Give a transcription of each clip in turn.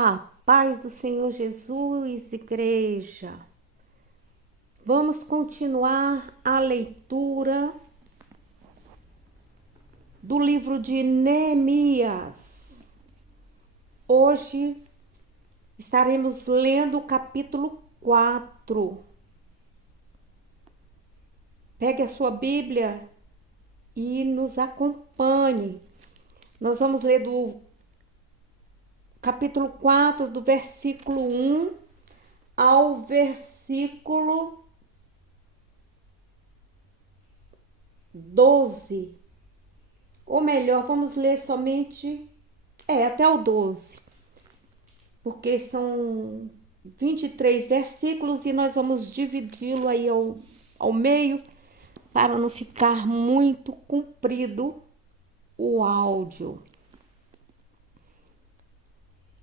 A paz do Senhor Jesus, igreja. Vamos continuar a leitura do livro de Neemias. Hoje estaremos lendo o capítulo 4. Pegue a sua Bíblia e nos acompanhe. Nós vamos ler do capítulo 4, do versículo 1 ao versículo 12. Ou melhor, vamos ler somente até o 12. Porque são 23 versículos e nós vamos dividi-lo aí ao meio para não ficar muito comprido o áudio.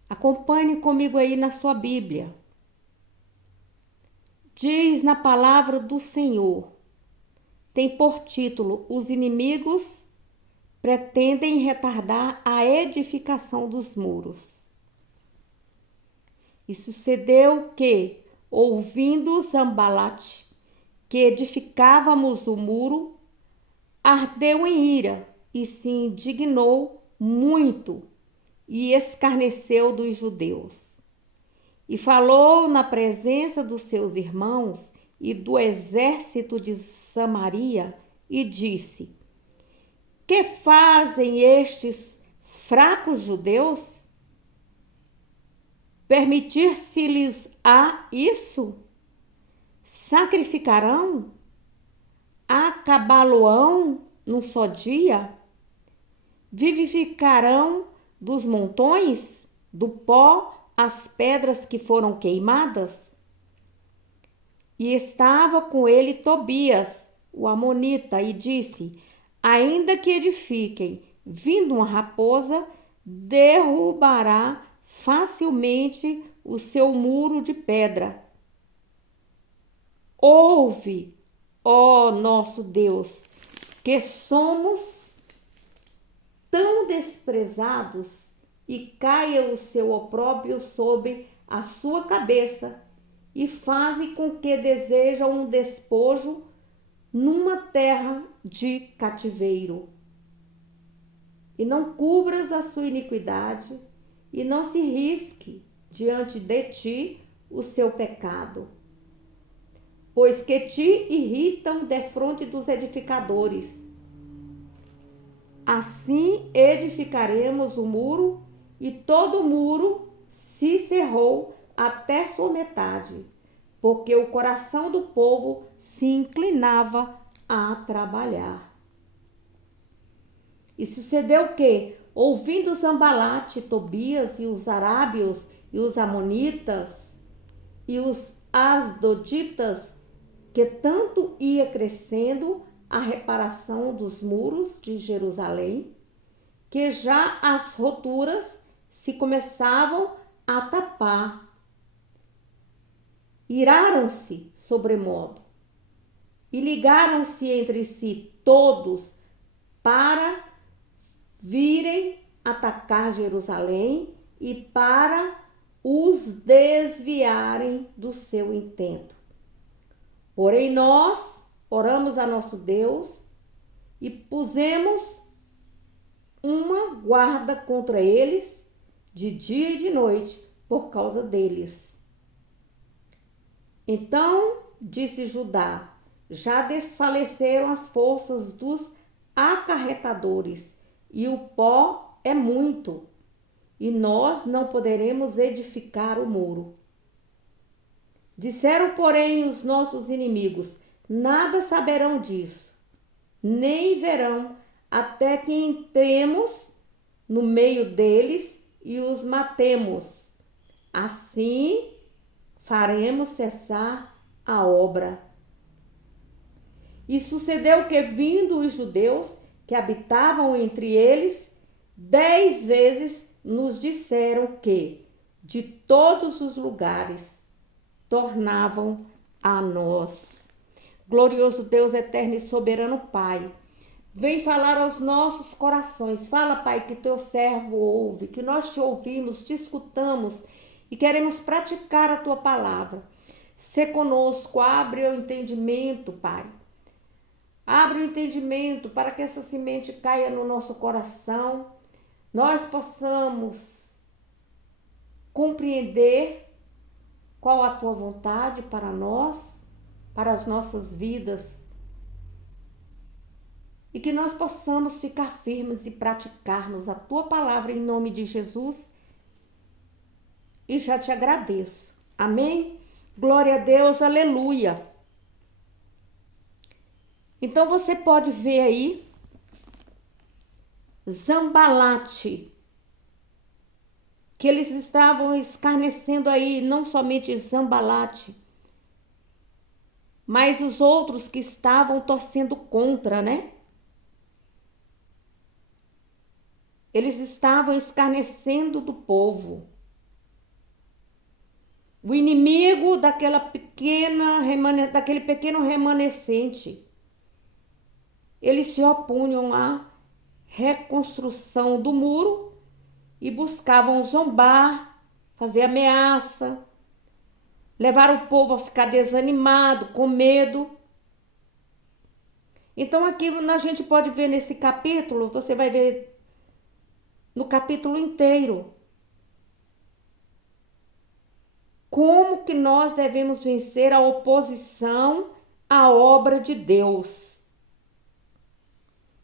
Acompanhe comigo aí na sua Bíblia. Diz na palavra do Senhor, tem por título: os inimigos pretendem retardar a edificação dos muros. E sucedeu que, ouvindo Sambalate, que edificávamos o muro, ardeu em ira e se indignou muito e escarneceu dos judeus. E falou na presença dos seus irmãos e do exército de Samaria e disse: que fazem estes fracos judeus? Permitir-se-lhes-á isso? Sacrificarão? Acabá-lo-ão num só dia? Vivificarão dos montões, do pó, as pedras que foram queimadas? E estava com ele Tobias, o amonita, e disse: ainda que edifiquem, vindo uma raposa, derrubará facilmente o seu muro de pedra. Ouve, ó nosso Deus, que somos tão desprezados, e caia o seu opróbrio sobre a sua cabeça, e faze com que deseja um despojo numa terra de cativeiro. E não cubras a sua iniquidade, e não se risque diante de ti o seu pecado. Pois que te irritam defronte dos edificadores. Assim edificaremos o muro, e todo o muro se cerrou até sua metade, porque o coração do povo se inclinava a trabalhar. E sucedeu que, ouvindo Sambalate, Tobias e os arábios e os amonitas e os asdoditas, que tanto ia crescendo a reparação dos muros de Jerusalém, que já as roturas se começavam a tapar, iraram-se sobremodo e ligaram-se entre si todos para virem atacar Jerusalém e para os desviarem do seu intento. Porém nós oramos a nosso Deus e pusemos uma guarda contra eles de dia e de noite por causa deles. Então disse Judá: já desfaleceram as forças dos acarretadores, e o pó é muito, e nós não poderemos edificar o muro. Disseram, porém, os nossos inimigos: nada saberão disso, nem verão, até que entremos no meio deles e os matemos. Assim faremos cessar a obra. E sucedeu que, vindo os judeus que habitavam entre eles, 10 vezes nos disseram que, de todos os lugares, tornavam a nós. Glorioso Deus, eterno e soberano Pai, Vem falar aos nossos corações. Fala, Pai, que teu servo ouve, que nós te ouvimos, te escutamos e queremos praticar a tua palavra. Sê conosco, abre o entendimento, Pai. Abre o entendimento para que essa semente caia no nosso coração, nós possamos compreender qual a tua vontade para nós, para as nossas vidas, e que nós possamos ficar firmes e praticarmos a tua palavra em nome de Jesus. E já te agradeço. Amém? Glória a Deus, aleluia. Então você pode ver aí Sambalate, que eles estavam escarnecendo aí, não somente Sambalate, mas os outros que estavam torcendo contra, né? Eles estavam escarnecendo do povo. O inimigo daquele pequeno remanescente. Eles se opunham à reconstrução do muro e buscavam zombar, fazer ameaça, levar o povo a ficar desanimado, com medo. Então aqui a gente pode ver nesse capítulo, você vai ver no capítulo inteiro, como que nós devemos vencer a oposição à obra de Deus.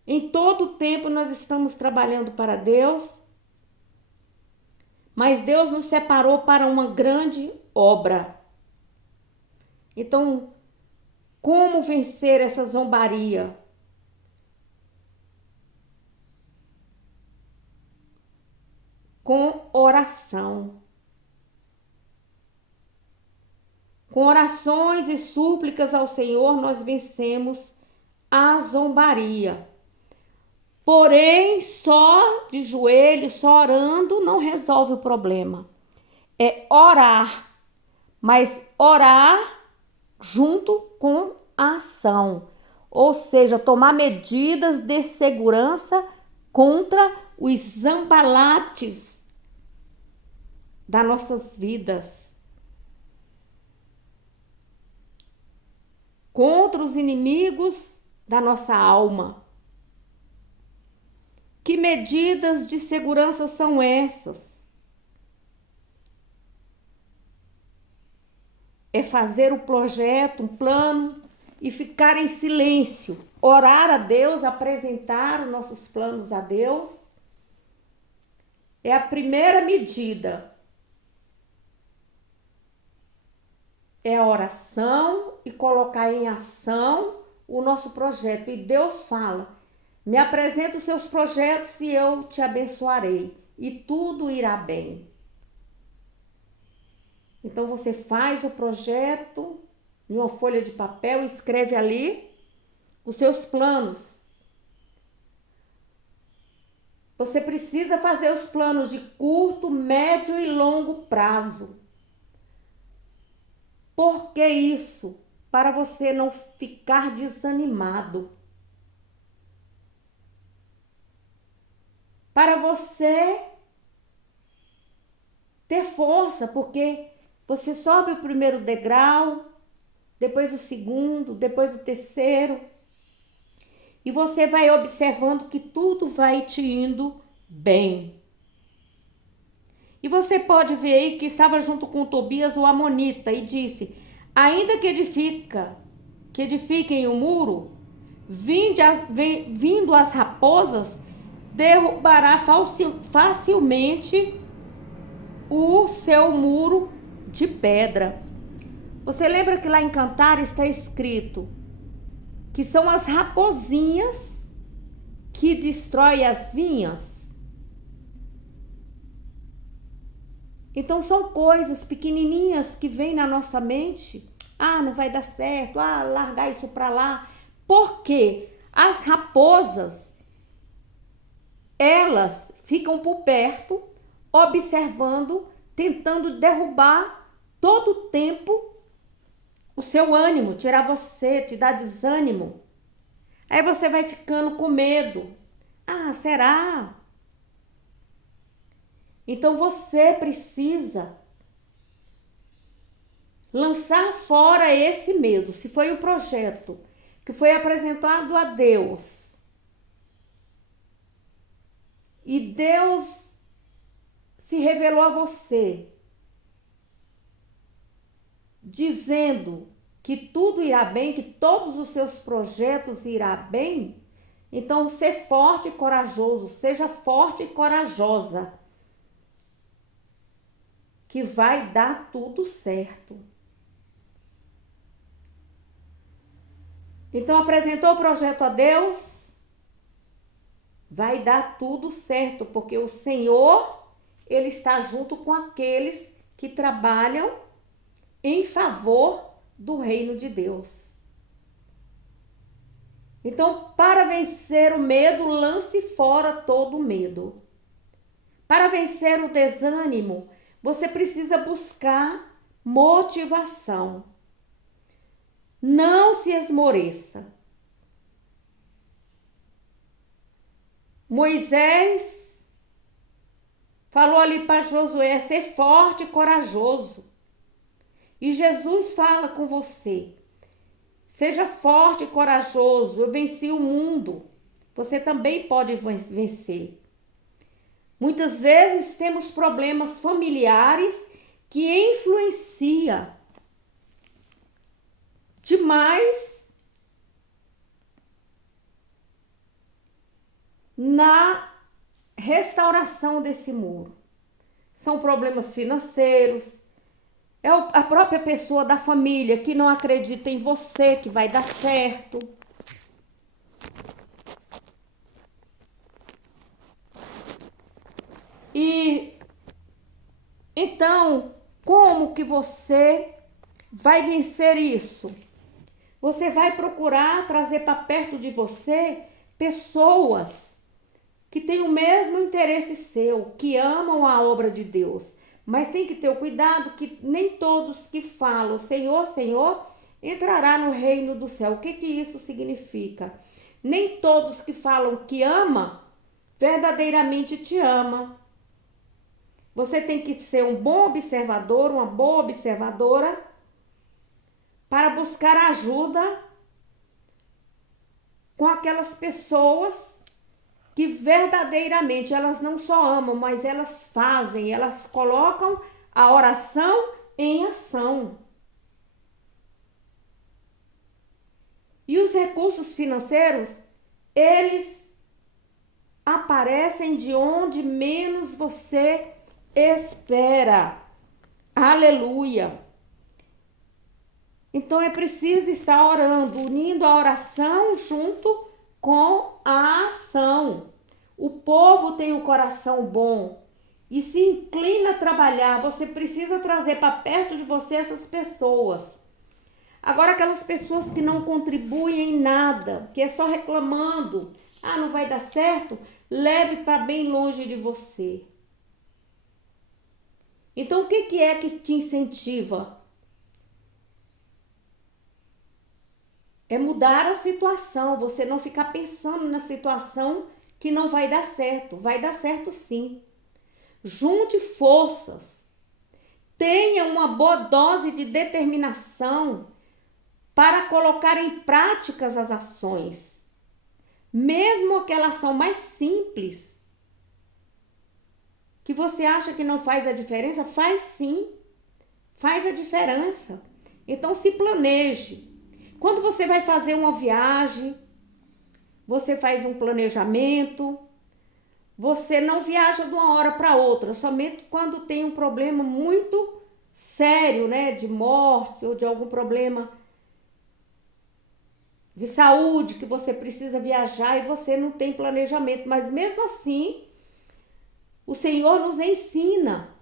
Em todo tempo nós estamos trabalhando para Deus, mas Deus nos separou para uma grande obra. Então, como vencer essa zombaria? Com oração. Com orações e súplicas ao Senhor, nós vencemos a zombaria. Porém, só de joelhos, só orando, não resolve o problema. É orar, mas orar junto com a ação. Ou seja, tomar medidas de segurança contra os zambalates das nossas vidas. Contra os inimigos da nossa alma. Que medidas de segurança são essas? É fazer o projeto, um plano e ficar em silêncio. Orar a Deus, apresentar os nossos planos a Deus. É a primeira medida. É a oração e colocar em ação o nosso projeto. E Deus fala: me apresenta os seus projetos e eu te abençoarei. E tudo irá bem. Então você faz o projeto em uma folha de papel, escreve ali os seus planos. Você precisa fazer os planos de curto, médio e longo prazo. Por que isso? Para você não ficar desanimado. Para você ter força, porque você sobe o primeiro degrau, depois o segundo, depois o terceiro, e você vai observando que tudo vai te indo bem. E você pode ver aí que estava junto com Tobias o amonita e disse: ainda que edifiquem o muro, vindo as raposas, derrubará facilmente o seu muro de pedra. Você lembra que lá em Cantares está escrito que são as raposinhas que destroem as vinhas? Então são coisas pequenininhas que vêm na nossa mente. Ah, não vai dar certo. Ah, largar isso para lá. Por quê? As raposas, elas ficam por perto, observando, tentando derrubar todo o tempo o seu ânimo, tirar você, te dar desânimo. Aí você vai ficando com medo. Ah, será? Então você precisa lançar fora esse medo. Se foi um projeto que foi apresentado a Deus e Deus se revelou a você, dizendo que tudo irá bem, que todos os seus projetos irá bem, então ser forte e corajoso, seja forte e corajosa, que vai dar tudo certo. Então apresentou o projeto a Deus, vai dar tudo certo, porque o Senhor, Ele está junto com aqueles que trabalham em favor do reino de Deus. Então, para vencer o medo, lance fora todo o medo. Para vencer o desânimo, você precisa buscar motivação. Não se esmoreça. Moisés falou ali para Josué, ser forte e corajoso. E Jesus fala com você, seja forte e corajoso, eu venci o mundo. Você também pode vencer. Muitas vezes temos problemas familiares que influenciam demais na restauração desse muro. São problemas financeiros, é a própria pessoa da família que não acredita em você, que vai dar certo. E então, como que você vai vencer isso? Você vai procurar trazer para perto de você pessoas que têm o mesmo interesse seu, que amam a obra de Deus. Mas tem que ter o cuidado que nem todos que falam Senhor, Senhor, entrará no reino do céu. O que isso significa? Nem todos que falam que ama, verdadeiramente te ama. Você tem que ser um bom observador, uma boa observadora, para buscar ajuda com aquelas pessoas que verdadeiramente elas não só amam, mas elas fazem, elas colocam a oração em ação. E os recursos financeiros, eles aparecem de onde menos você espera. Aleluia! Então é preciso estar orando, unindo a oração junto com a ação. O povo tem um coração bom e se inclina a trabalhar. Você precisa trazer para perto de você essas pessoas. Agora, aquelas pessoas que não contribuem em nada, que é só reclamando, ah, não vai dar certo, leve para bem longe de você. Então, o que é que te incentiva? É mudar a situação, você não ficar pensando na situação que não vai dar certo. Vai dar certo sim. Junte forças. Tenha uma boa dose de determinação para colocar em práticas as ações. Mesmo aquela ação mais simples, que você acha que não faz a diferença, faz sim. Faz a diferença. Então se planeje. Quando você vai fazer uma viagem, você faz um planejamento, você não viaja de uma hora para outra, somente quando tem um problema muito sério, né, de morte ou de algum problema de saúde que você precisa viajar e você não tem planejamento. Mas mesmo assim, o Senhor nos ensina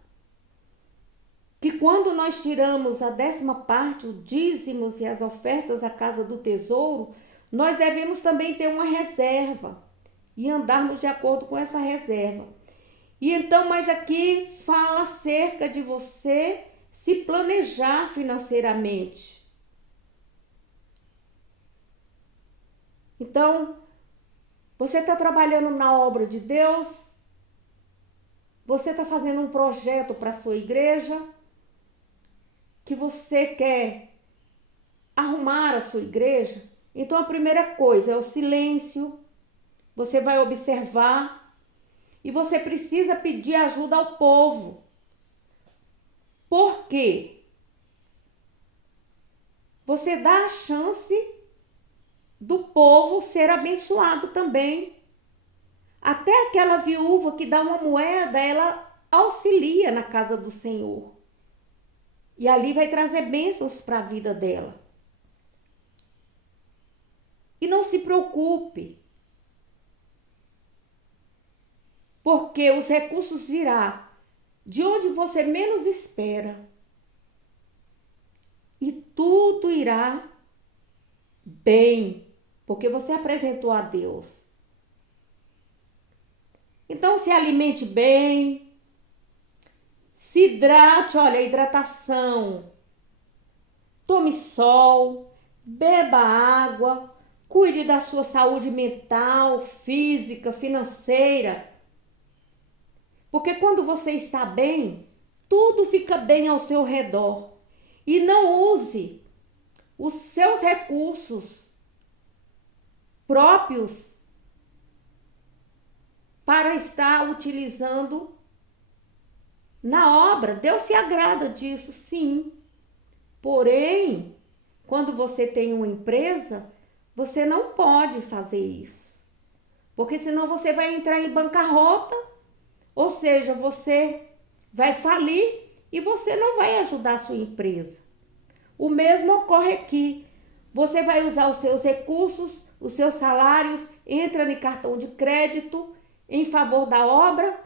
que quando nós tiramos a 10ª parte, os dízimos e as ofertas à casa do tesouro, nós devemos também ter uma reserva e andarmos de acordo com essa reserva. E então, mas aqui fala acerca de você se planejar financeiramente. Então, você está trabalhando na obra de Deus, você está fazendo um projeto para a sua igreja, que você quer arrumar a sua igreja. Então, a primeira coisa é o silêncio, você vai observar e você precisa pedir ajuda ao povo. Por quê? Você dá a chance do povo ser abençoado também. Até aquela viúva que dá uma moeda, ela auxilia na casa do Senhor. E ali vai trazer bênçãos para a vida dela. E não se preocupe, porque os recursos virão de onde você menos espera. E tudo irá bem, porque você apresentou a Deus. Então, se alimente bem, se hidrate, olha, hidratação. Tome sol, beba água, cuide da sua saúde mental, física, financeira. Porque quando você está bem, tudo fica bem ao seu redor. E não use os seus recursos próprios para estar utilizando na obra. Deus se agrada disso, sim. Porém, quando você tem uma empresa, você não pode fazer isso. Porque senão você vai entrar em bancarrota, ou seja, você vai falir e você não vai ajudar a sua empresa. O mesmo ocorre aqui. Você vai usar os seus recursos, os seus salários, entra em cartão de crédito em favor da obra.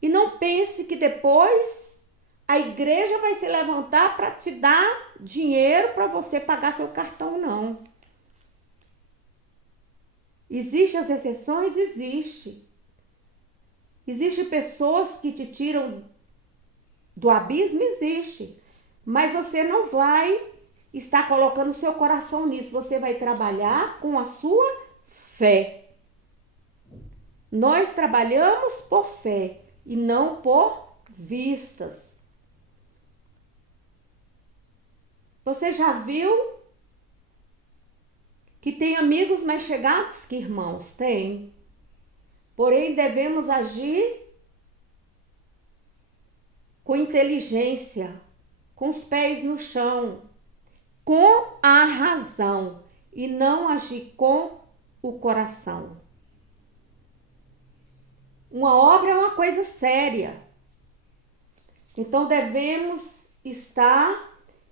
E não pense que depois a igreja vai se levantar para te dar dinheiro para você pagar seu cartão, não. Existem as exceções? Existe. Existem pessoas que te tiram do abismo? Existe. Mas você não vai estar colocando seu coração nisso. Você vai trabalhar com a sua fé. Nós trabalhamos por fé e não por vistas. Você já viu que tem amigos mais chegados que irmãos? Tem. Porém, devemos agir com inteligência, com os pés no chão, com a razão e não agir com o coração. Uma obra é uma coisa séria. Então, devemos estar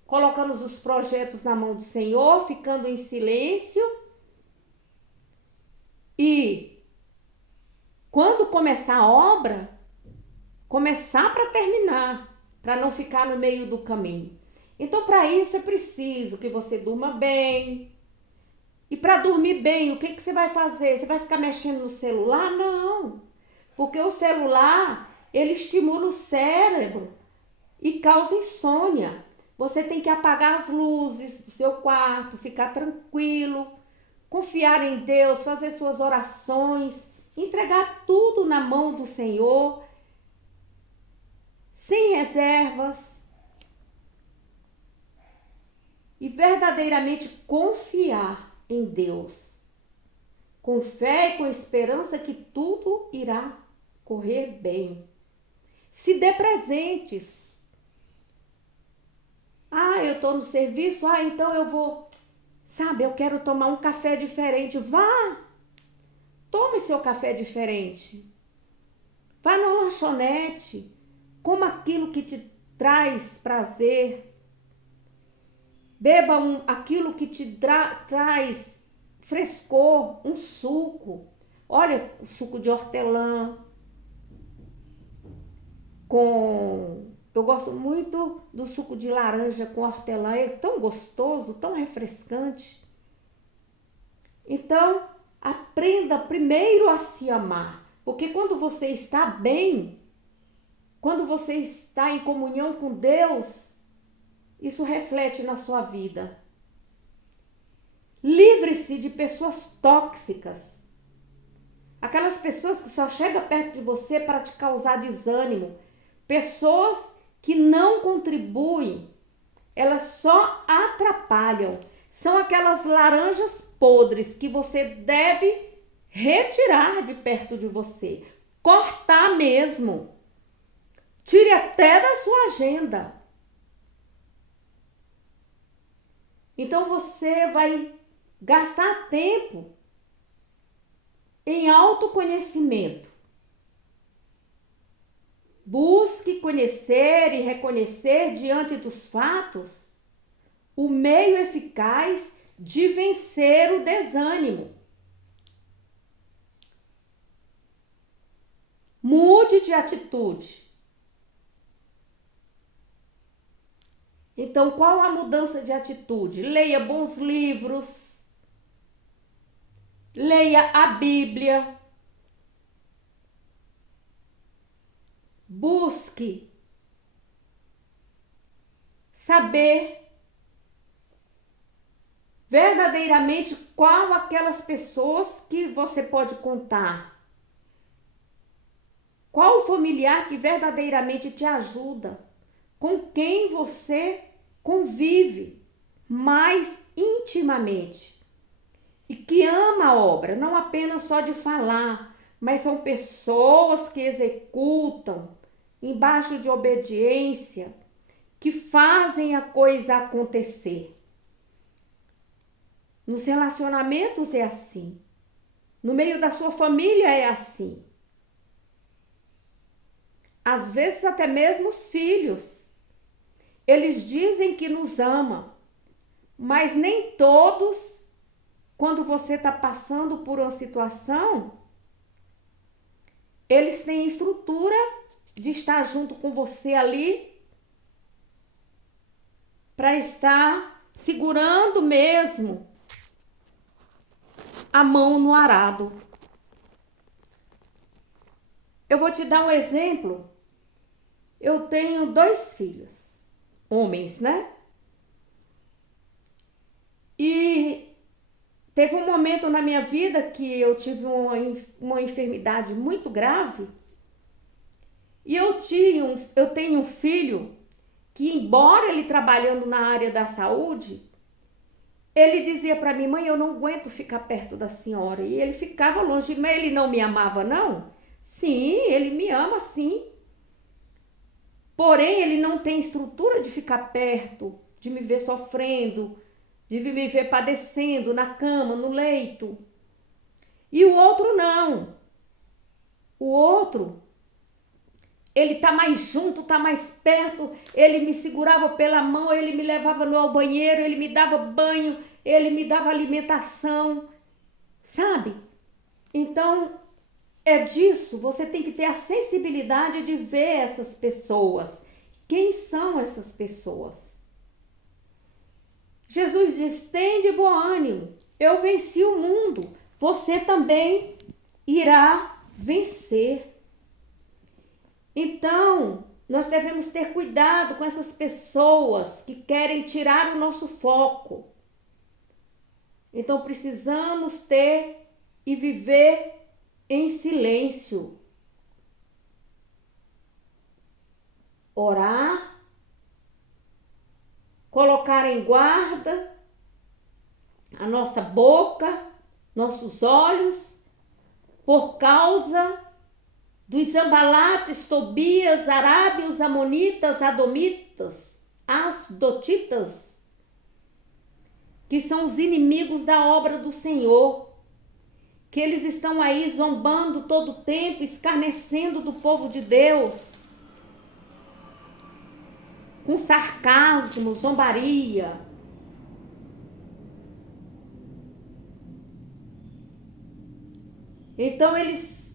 colocando os projetos na mão do Senhor, ficando em silêncio e quando começar a obra, começar para terminar, para não ficar no meio do caminho. Então, para isso é preciso que você durma bem. E para dormir bem, o que você vai fazer? Você vai ficar mexendo no celular? Não, porque o celular, ele estimula o cérebro e causa insônia. Você tem que apagar as luzes do seu quarto, ficar tranquilo, confiar em Deus, fazer suas orações, entregar tudo na mão do Senhor, sem reservas e verdadeiramente confiar em Deus, com fé e com esperança que tudo irá correr bem. Se dê presentes. Eu estou no serviço, então eu vou, eu quero tomar um café diferente. Vá, tome seu café diferente. Vá na lanchonete, coma aquilo que te traz prazer. Beba aquilo que te traz frescor, um suco. Olha, o suco de hortelã. Eu gosto muito do suco de laranja com hortelã. É tão gostoso, tão refrescante. Então, aprenda primeiro a se amar. Porque quando você está bem, quando você está em comunhão com Deus, isso reflete na sua vida. Livre-se de pessoas tóxicas. Aquelas pessoas que só chegam perto de você para te causar desânimo. Pessoas que não contribuem, elas só atrapalham. São aquelas laranjas podres que você deve retirar de perto de você. Cortar mesmo. Tire até da sua agenda. Então você vai gastar tempo em autoconhecimento. Busque conhecer e reconhecer diante dos fatos o meio eficaz de vencer o desânimo. Mude de atitude. Então, qual a mudança de atitude? Leia bons livros, leia a Bíblia, busque saber verdadeiramente qual aquelas pessoas que você pode contar. Qual o familiar que verdadeiramente te ajuda? Com quem você convive mais intimamente e que ama a obra, não apenas só de falar, mas são pessoas que executam embaixo de obediência, que fazem a coisa acontecer. Nos relacionamentos é assim, no meio da sua família é assim. Às vezes até mesmo os filhos. Eles dizem que nos amam, mas nem todos, quando você está passando por uma situação, eles têm estrutura de estar junto com você ali para estar segurando mesmo a mão no arado. Eu vou te dar um exemplo. Eu tenho 2 filhos, homens, né? E teve um momento na minha vida que eu tive uma enfermidade muito grave. E eu tenho um filho que, embora ele trabalhando na área da saúde, ele dizia para mim: mãe, eu não aguento ficar perto da senhora. E ele ficava longe. Mas ele não me amava, não? Sim, ele me ama, sim. Porém, ele não tem estrutura de ficar perto, de me ver sofrendo, de me ver padecendo na cama, no leito. E o outro não. O outro, ele tá mais junto, tá mais perto, ele me segurava pela mão, ele me levava no banheiro, ele me dava banho, ele me dava alimentação, sabe? Então, é disso, você tem que ter a sensibilidade de ver essas pessoas. Quem são essas pessoas? Jesus diz: tem de bom ânimo, eu venci o mundo, você também irá vencer. Então, nós devemos ter cuidado com essas pessoas que querem tirar o nosso foco. Então, precisamos ter e viver em silêncio. Orar, colocar em guarda a nossa boca, nossos olhos, por causa dos Ambalates, Tobias, Arábios, Amonitas, Adomitas, Asdotitas, que são os inimigos da obra do Senhor, que eles estão aí zombando todo o tempo, escarnecendo do povo de Deus, com sarcasmo, zombaria. Então eles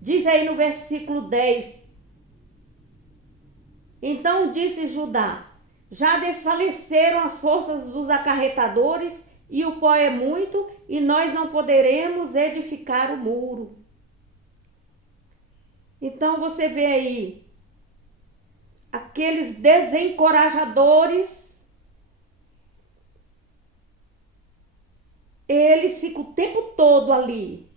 diz aí no versículo 10: então disse Judá: já desfaleceram as forças dos acarretadores, e o pó é muito, e nós não poderemos edificar o muro. Então você vê aí aqueles desencorajadores, eles ficam o tempo todo ali.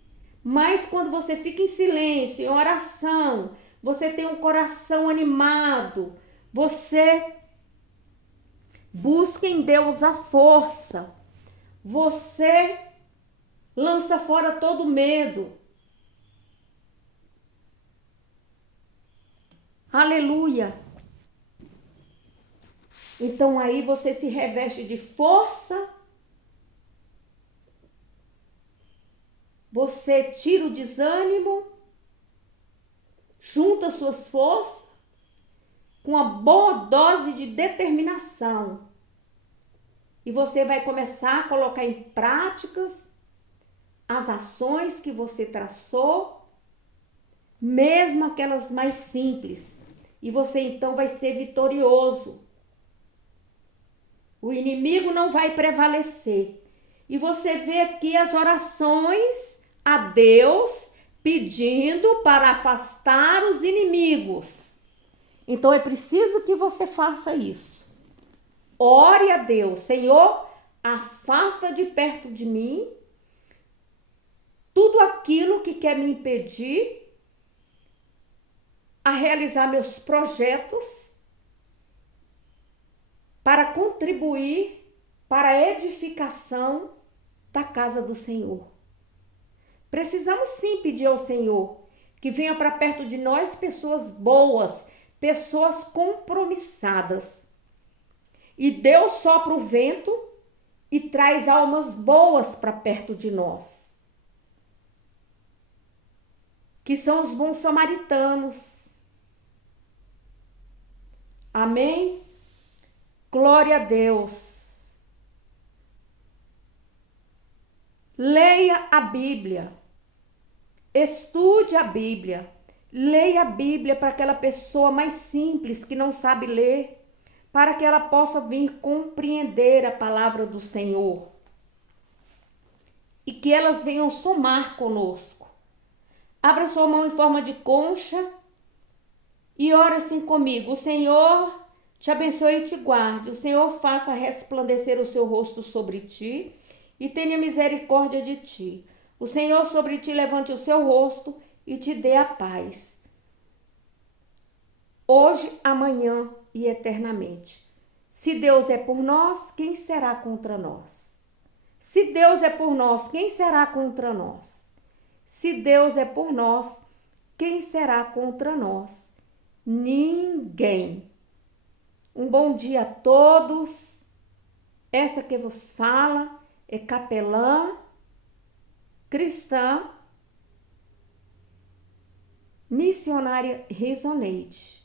Mas quando você fica em silêncio, em oração, você tem um coração animado, você busca em Deus a força, você lança fora todo medo. Aleluia! Então aí você se reveste de força, você tira o desânimo, junta suas forças com uma boa dose de determinação. E você vai começar a colocar em práticas as ações que você traçou, mesmo aquelas mais simples. E você então vai ser vitorioso. O inimigo não vai prevalecer. E você vê aqui as orações a Deus pedindo para afastar os inimigos. Então é preciso que você faça isso. Ore a Deus, Senhor, afasta de perto de mim tudo aquilo que quer me impedir a realizar meus projetos para contribuir para a edificação da casa do Senhor. Precisamos sim pedir ao Senhor que venha para perto de nós pessoas boas, pessoas compromissadas. E Deus sopra o vento e traz almas boas para perto de nós, que são os bons samaritanos. Amém? Glória a Deus. Leia a Bíblia. Estude a Bíblia. Leia a Bíblia para aquela pessoa mais simples que não sabe ler, para que ela possa vir compreender a palavra do Senhor. E que elas venham somar conosco. Abra sua mão em forma de concha e ore assim comigo. O Senhor te abençoe e te guarde. O Senhor faça resplandecer o seu rosto sobre ti e tenha misericórdia de ti. O Senhor sobre ti levante o seu rosto e te dê a paz. Hoje, amanhã e eternamente. Se Deus é por nós, quem será contra nós? Se Deus é por nós, quem será contra nós? Se Deus é por nós, quem será contra nós? Ninguém. Um bom dia a todos. Essa que vos fala é capelã cristã missionária Rizoneide.